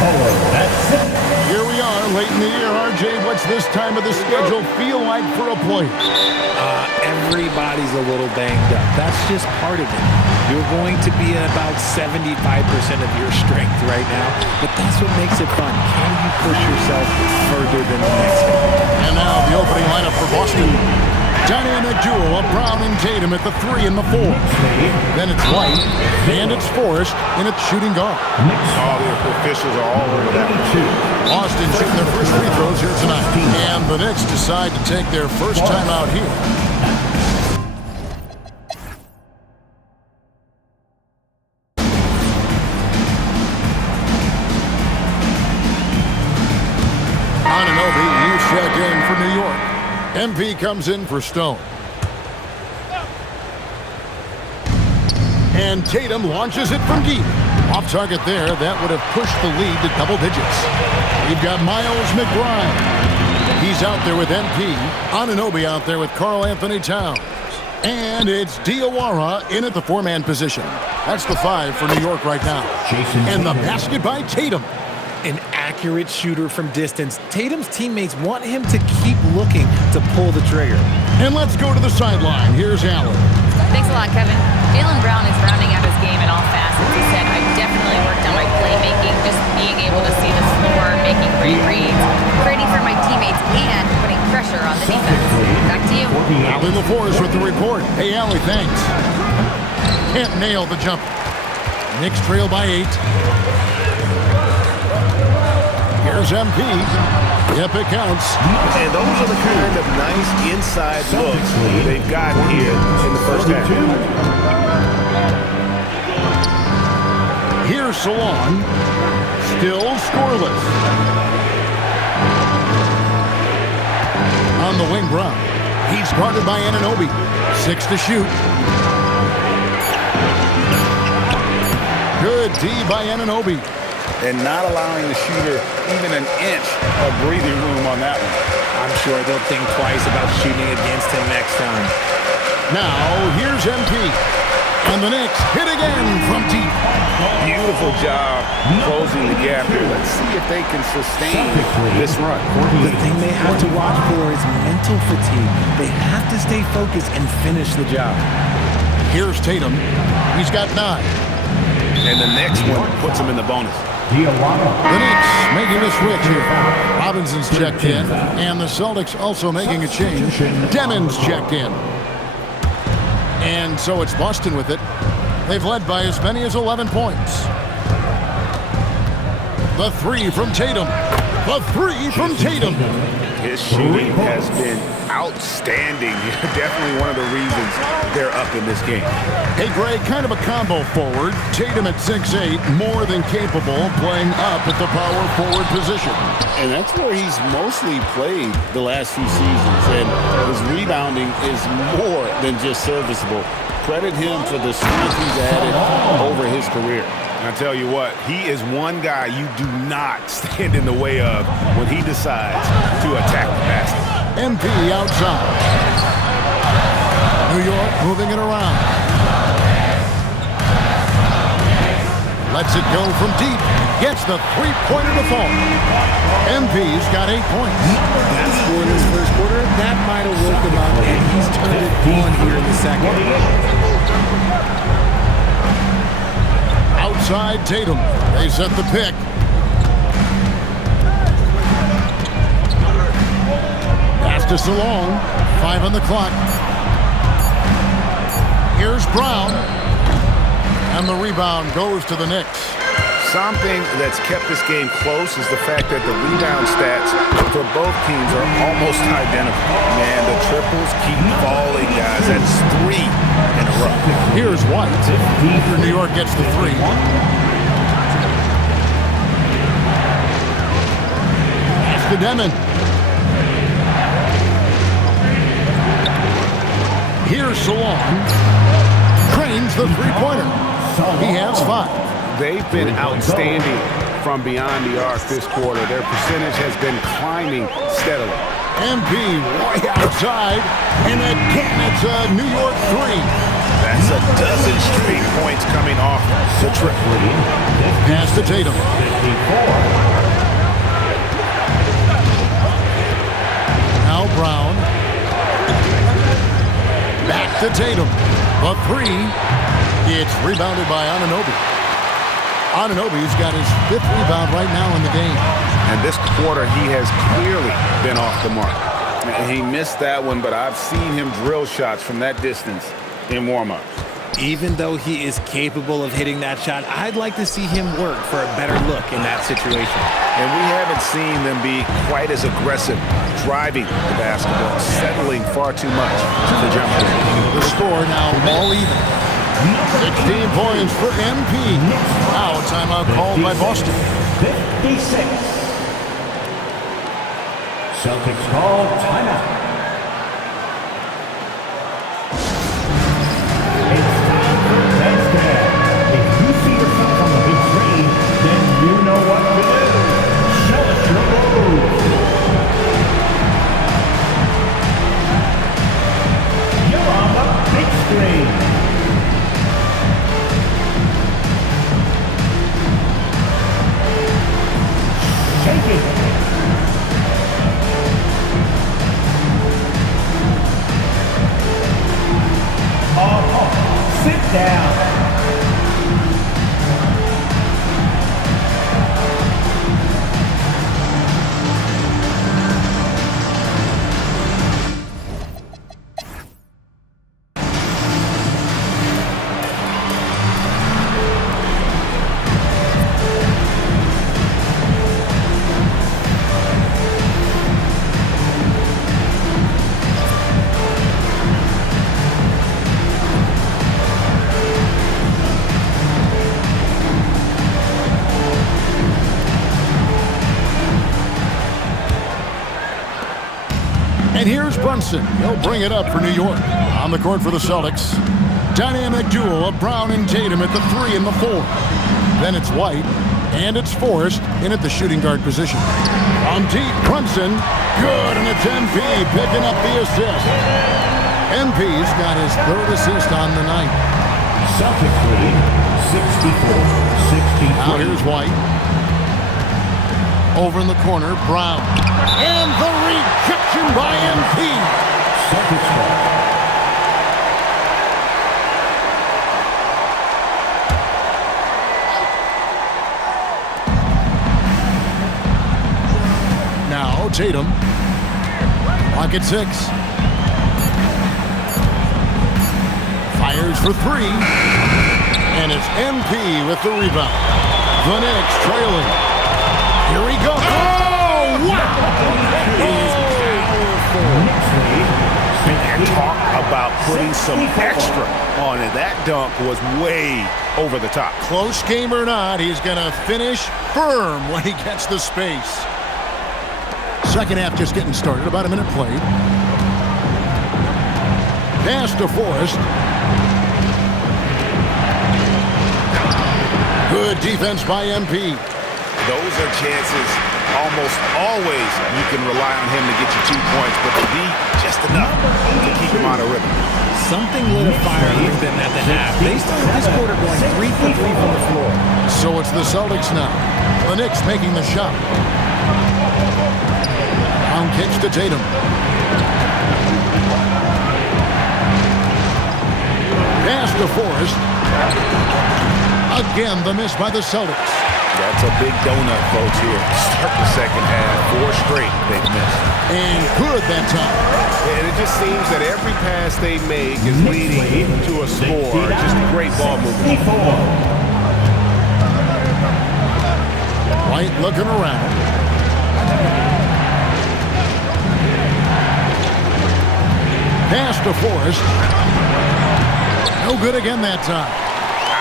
Here we are, late in the year. RJ, what's this time of the schedule feel like for a player? Everybody's a little banged up. That's just part of it. You're going to be at about 75% of your strength right now, but that's what makes it fun. Can you push yourself further than the next guy? And now the opening lineup for Boston. Dynamic duo of Brown and Tatum at the 3 and the 4. Then it's White, and it's Forrest, and it's shooting guard. All the officials are all over that one. Boston shooting their first free throws here tonight. And the Knicks decide to take their first time out here. Anunoby, you check in for New York. MP comes in for Stone. And Tatum launches it from deep. Off target there, that would have pushed the lead to double digits. We've got Miles McBride. He's out there with MP. Anunoby out there with Karl Anthony Towns. And it's Diawara in at the 4-man position. That's the 5 for New York right now. And the basket by Tatum. An accurate shooter from distance. Tatum's teammates want him to keep looking to pull the trigger. And let's go to the sideline. Here's Allen. Thanks a lot, Kevin. Jaylen Brown is rounding out his game in all facets. He said, I've definitely worked on my playmaking, just being able to see the floor, making great reads, creating for my teammates, and putting pressure on the defense. Back to you. Allen LaForce with the report. Hey, Allie, thanks. Can't nail the jump. Knicks trail by 8. Here's MP. Yep, it counts. And those are the kind of nice inside looks they've got here in the first half. Here's Salon. Still scoreless. On the wing, Brown. He's guarded by Anunoby. 6 to shoot. Good D by Anunoby. And not allowing the shooter even an inch of breathing room on that one. I'm sure they'll think twice about shooting against him next time. Now, here's MP. And the Knicks hit again from deep. Beautiful job closing the gap here. Let's see if they can sustain this run. The thing they have to watch for is mental fatigue. They have to stay focused and finish the job. Here's Tatum. He's got 9. And the next one puts him in the bonus. The Knicks making a switch here. Robinson's checked in, and the Celtics also making a change. Demon's checked in. And so it's Boston with it. They've led by as many as 11 points. The 3 from Tatum. The 3 from Tatum. His shooting has been outstanding. Definitely one of the reasons they're up in this game. Hey, Greg, kind of a combo forward. Tatum at 6'8", more than capable, playing up at the power forward position. And that's where he's mostly played the last few seasons. And his rebounding is more than just serviceable. Credit him for the strength he's added over his career. And I tell you what, he is one guy you do not stand in the way of when he decides to attack the basket. MP outside. New York moving it around. Lets it go from deep. Gets the three-pointer to fall. MP's got 8 points. That score in this first quarter, that might have woke him up, and he's turned it on here in the second. Outside Tatum. They set the pick. Pass to Salon. 5 on the clock. Here's Brown. And the rebound goes to the Knicks. Something that's kept this game close is the fact that the rebound stats for both teams are almost identical. Man, the triples keep falling, guys. That's 3 in a row. Here's White. New York gets the 3. Pass to Demon. Here's Salon. Cranes the three-pointer. He has 5. They've been outstanding from beyond the arc this quarter. Their percentage has been climbing steadily. MP way outside, and again it's a New York 3. That's a dozen straight points coming off the trip. Pass to Tatum. Now Brown. Back to Tatum. The three. It's rebounded by Anunoby. Anunoby's got his 5th rebound right now in the game. And this quarter, he has clearly been off the mark. He missed that one, but I've seen him drill shots from that distance in warm-ups. Even though he is capable of hitting that shot, I'd like to see him work for a better look in that situation. And we haven't seen them be quite as aggressive, driving the basketball, settling far too much to the jump ball. The score now all even. 16 points for MP. Now a timeout called by Boston. 56. Celtics call timeout. It's time for basketball. If you see yourself on the big screen, then you know what to do. Show us your moves. You're on the big screen. Take it. Sit down. And here's Brunson. He'll bring it up for New York. On the court for the Celtics. Dynamic duo of Brown and Tatum at the 3 and the 4. Then it's White, and it's Forrest in at the shooting guard position. On deep, Brunson. Good, and it's MP picking up the assist. MP's got his 3rd assist on the night. Celtics lead 64-63. Now here's White. Over in the corner, Brown. And the rejection by MP. Celtics ball. Now Tatum. Clock at 6. Fires for 3. And it's MP with the rebound. The Knicks trailing. Here we go. Oh, wow! And talk about putting some extra on it. That dunk was way over the top. Close game or not, he's going to finish firm when he gets the space. Second half just getting started. About a minute played. Pass to Forrest. Good defense by MP. Those are chances almost always you can rely on him to get you 2 points, but the lead just enough to keep him on a rhythm. Something lit a fire under them at the half. They started this quarter going 3 for 3 from the floor. So it's the Celtics now. The Knicks making the shot. Brown kicks to Tatum. Pass to Forrest. Again, the miss by the Celtics. That's a big donut, folks, here. Start the second half. 4 straight they've missed. And good that time. And it just seems that every pass they make is leading to a score. Just a great ball movement. White looking around. Pass to Forrest. No good again that time.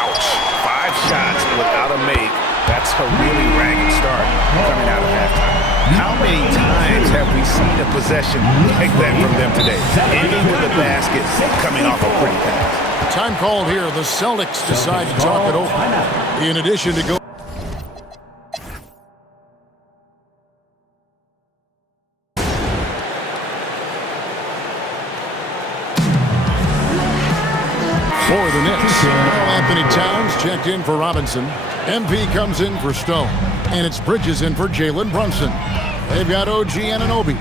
Ouch. 5 shots without a make. That's a really ragged start coming out of halftime. How many times have we seen a possession like that from them today? Ending with the basket, coming off a pretty pass. Time called here. The Celtics decide to talk it over. In addition to go. For the Knicks, Anthony Towns checked in for Robinson. MP comes in for Stone. And it's Bridges in for Jalen Brunson. They've got OG Anunoby.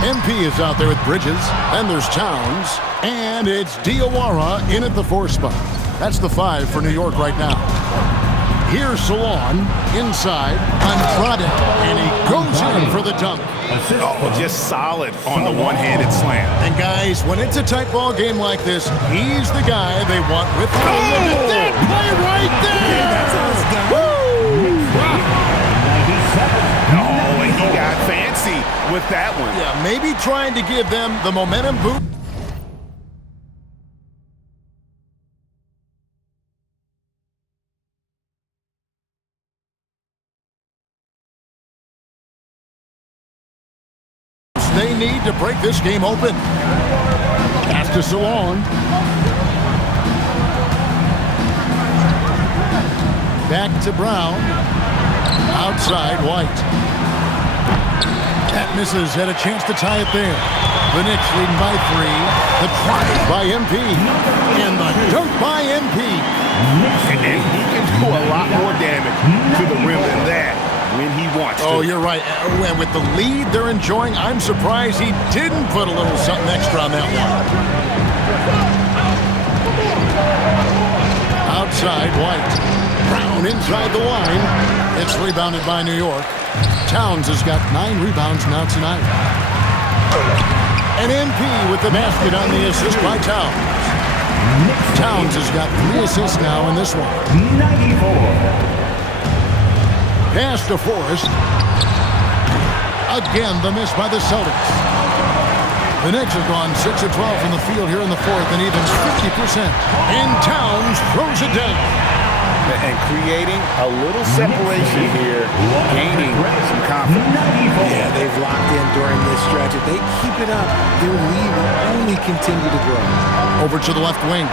MP is out there with Bridges. Then there's Towns. And it's Diawara in at the 4 spot. That's the 5 for New York right now. Here's Salon inside. Andrade. And he goes in for the dunk. Oh, just solid on the one-handed slam. And guys, when it's a tight ball game like this, he's the guy they want with the limit. That play right there! Oh, and he got fancy with that one. Yeah, maybe trying to give them the momentum boost. They need to break this game open. Pass to Salon. Back to Brown. Outside, White. That misses. Had a chance to tie it there. The Knicks leading by 3. The try by MP. And the dunk by MP. And then he can do a lot more damage to the rim than that when he wants to. Oh, you're right. And with the lead they're enjoying, I'm surprised he didn't put a little something extra on that one. Outside, White. Brown inside the line. It's rebounded by New York. Towns has got 9 rebounds now tonight. And MP with the basket on the assist by Towns. Towns has got 3 assists now in this one. 94. Pass to Forrest. Again, the miss by the Celtics. The Knicks have gone 6 of 12 from the field here in the 4th and evens 50%. And Towns throws it down. And creating a little separation here, gaining some confidence. Yeah, they've locked in during this stretch. If they keep it up, their lead will only continue to grow. Over to the left wing.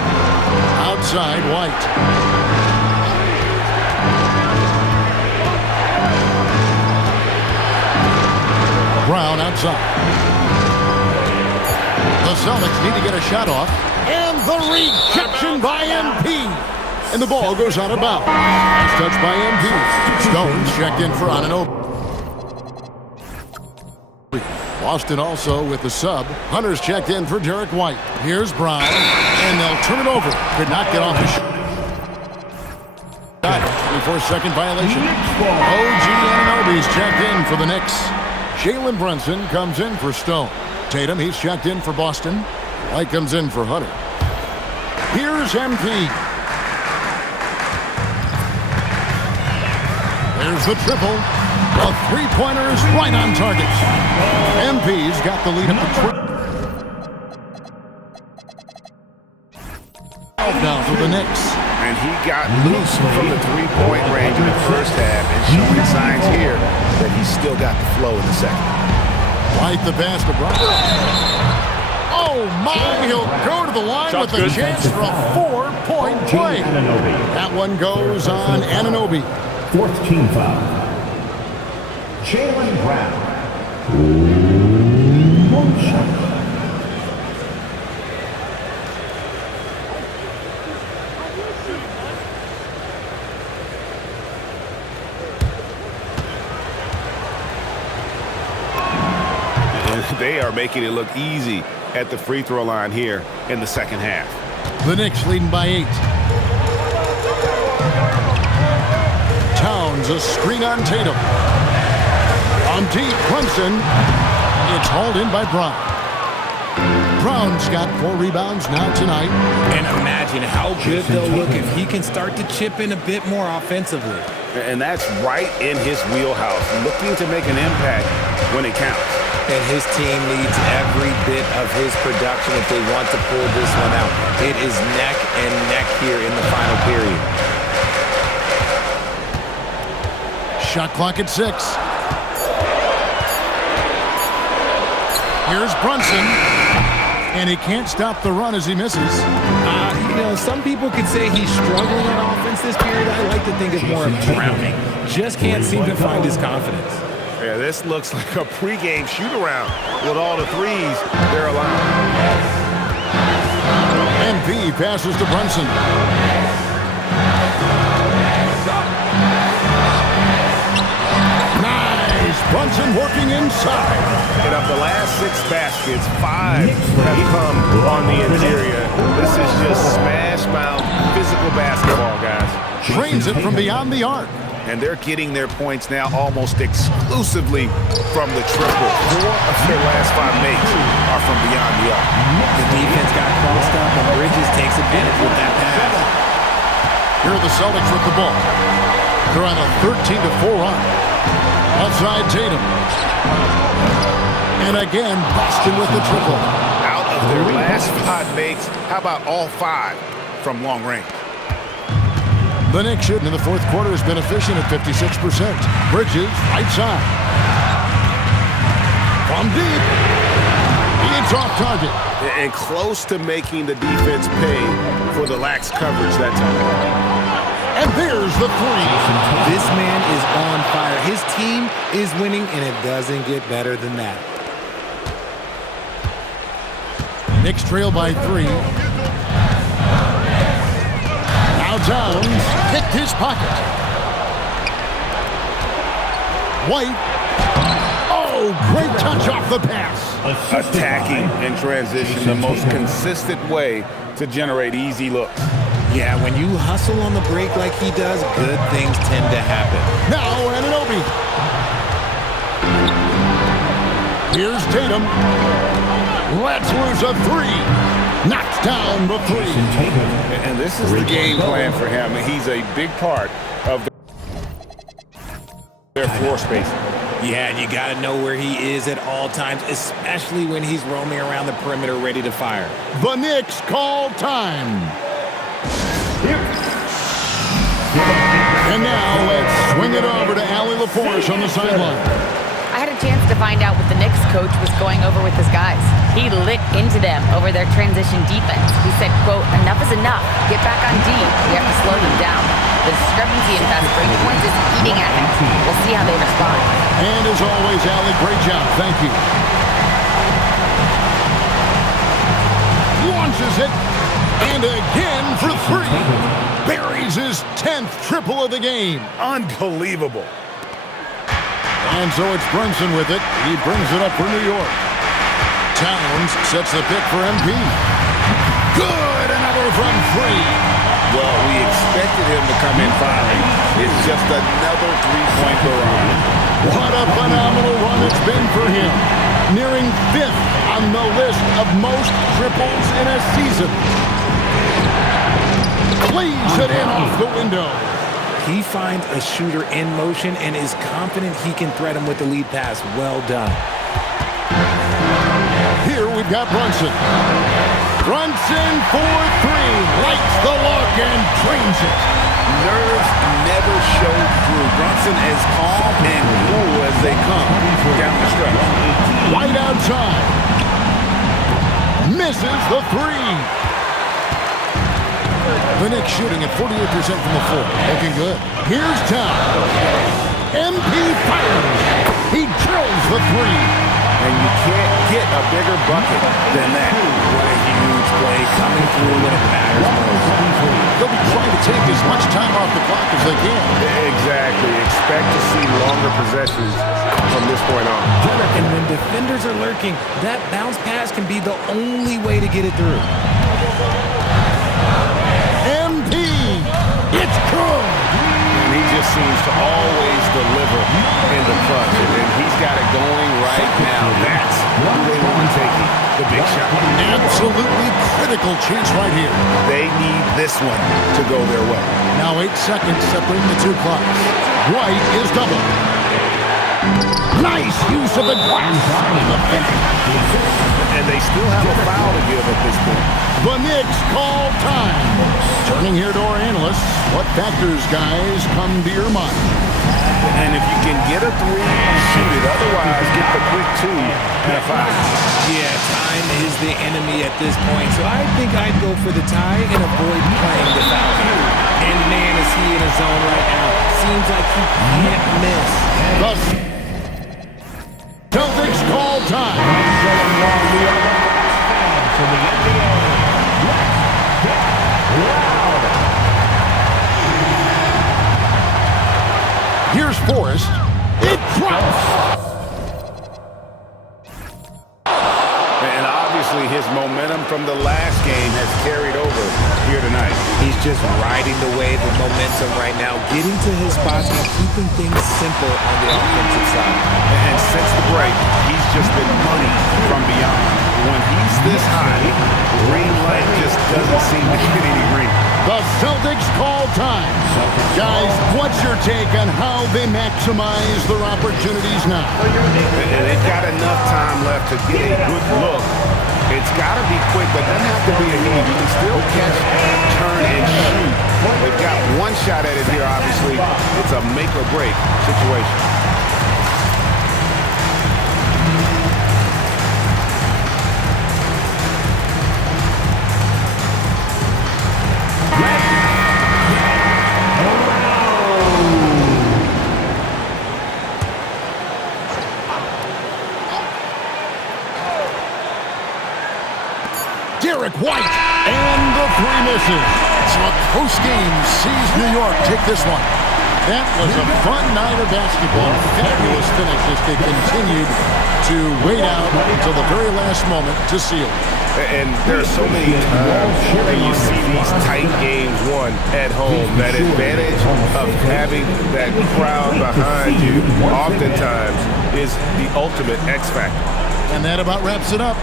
Outside, White. Brown outside. The Celtics need to get a shot off. And the rejection by MP. And the ball goes out of bounds. Nice touch by MP. Stones checked in for Anunoby. Boston also with the sub. Hunter's checked in for Derek White. Here's Brown. And they'll turn it over. Could not get off the shot. 24-second violation. OG Anunoby's checked in for the Knicks. Jalen Brunson comes in for Stone. Tatum, he's checked in for Boston. White comes in for Hunter. Here's MP. There's the triple. The three-pointer is right on target. MP's got the lead at the triple. Now for the Knicks. And he got loose from the three-point range in the first half and showing signs here that he's still got the flow in the second. White the pass to Brown. Oh, my. He'll go to the line with a chance for a 4-point play. That one goes on Anunoby. 4th team foul. Jaylen Brown. One shot. They are making it look easy at the free throw line here in the second half. The Knicks leading by 8. Towns, a screen on Tatum. On deep, Brunson. It's hauled in by Brown. Brown's got 4 rebounds now tonight. And imagine how good they'll look if he can start to chip in a bit more offensively. And that's right in his wheelhouse, looking to make an impact when it counts. And his team needs every bit of his production if they want to pull this one out. It is neck and neck here in the final period. Shot clock at 6. Here's Brunson. And he can't stop the run as he misses. Some people could say he's struggling on offense this period. I like to think of more of drowning. Just can't seem to find his confidence. Yeah, this looks like a pregame shoot-around with all the threes they're allowing. MP passes to Brunson. Nice. Brunson working inside. And of the last 6 baskets, 5 have come on the interior. This is just smash mouth physical basketball, guys. Trains it from beyond the arc. And they're getting their points now almost exclusively from the triple. 4 of their last 5 makes are from beyond the arc. The defense got crossed up, and Bridges takes advantage with that pass. Here are the Celtics with the ball. They're on a 13-4 run. Outside Tatum. And again, Boston with the triple. Out of their last 5 makes, how about all 5 from long range? The Knicks shooting in the fourth quarter has been efficient at 56%. Bridges, right side. From deep. It's off target. And close to making the defense pay for the lax coverage that time. And there's the 3. This man is on fire. His team is winning, and it doesn't get better than that. Knicks trail by 3. Now Towns picked his pocket. White. Oh, great touch off the pass. Attacking in transition, the most consistent way to generate easy looks. Yeah, when you hustle on the break like he does, good things tend to happen. Now Anunoby. Here's Tatum. Let's lose a 3. Knocks down the 3. And this is the game plan for him. He's a big part of their floor spacing. Yeah, and you got to know where he is at all times, especially when he's roaming around the perimeter ready to fire. The Knicks call time. And now let's swing it over to Allie LaForce on the sideline. I had a chance to find out what the Knicks coach was going over with his guys. He lit into them over their transition defense. He said, quote, "Enough is enough. Get back on D. We have to slow them down. The discrepancy in fast break points is eating at him. We'll see how they respond." And as always, Allie, great job. Thank you. Launches it. And again for 3. Buries his 10th triple of the game. Unbelievable. And so it's Brunson with it. He brings it up for New York. Towns sets the pick for MP. Good, another from 3. Well, we expected him to come in firing. It's just another 3-point barrage. What a phenomenal run it's been for him. Nearing 5th on the list of most triples in a season. Leaves it in off the window. He finds a shooter in motion and is confident he can thread him with the lead pass. Well done. Here we've got Brunson. Brunson for 3. Lights the look and drains it. Nerves never show through. Brunson as calm and cool as they come down the stretch. White outside. Misses the 3. The Knicks shooting at 48% from the floor. Looking good. Here's Towns. MP fires. He drills the 3. And you can't get a bigger bucket than that. What a huge play coming through when it matters most. They'll be trying to take as much time off the clock as they can. Exactly. Expect to see longer possessions from this point on. And when defenders are lurking, that bounce pass can be the only way to get it through. MP. It's good. And he just seems to always deliver in the clutch. And he's got it going right now. That's who they want taking the big shot. Absolutely critical chance right here. They need this one to go their way. Now 8 seconds separating the 2 clocks. White is double. Nice use of the glass. And they still have a foul to give at this point. The Knicks call time. Turning here to our analysts. What factors, guys, come to your mind? And if you can get a 3, shoot it. Otherwise, get the quick 2 and a 5. Yeah, time is the enemy at this point, so I think I'd go for the tie and avoid playing the foul here. And man, is he in a zone right now. Seems like he can't miss. The Celtics call time. forced. It drops. And obviously his momentum from the last game has carried over here tonight. He's just riding the wave of momentum right now, getting to his spots and keeping things simple on the offensive side. And since the break, he's just been money from beyond. When he's this high, green light just doesn't seem to get any green. The Celtics call time. Guys, what's your take on how they maximize their opportunities now? And they've got enough time left to get a good look. It's got to be quick, but doesn't have to be a heave. You can still catch, turn, and shoot. They've got one shot at it here, obviously. It's a make-or-break situation. Derek White, and the three misses. So a close game sees New York take this one. That was a fun night of basketball. Fabulous finish as they continued to wait out until the very last moment to seal it. And there are so many times when you see these tight games won at home. That advantage of having that crowd behind you oftentimes is the ultimate X factor. And that about wraps it up.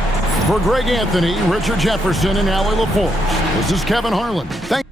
For Greg Anthony, Richard Jefferson, and Allie LaForge, this is Kevin Harlan. Thank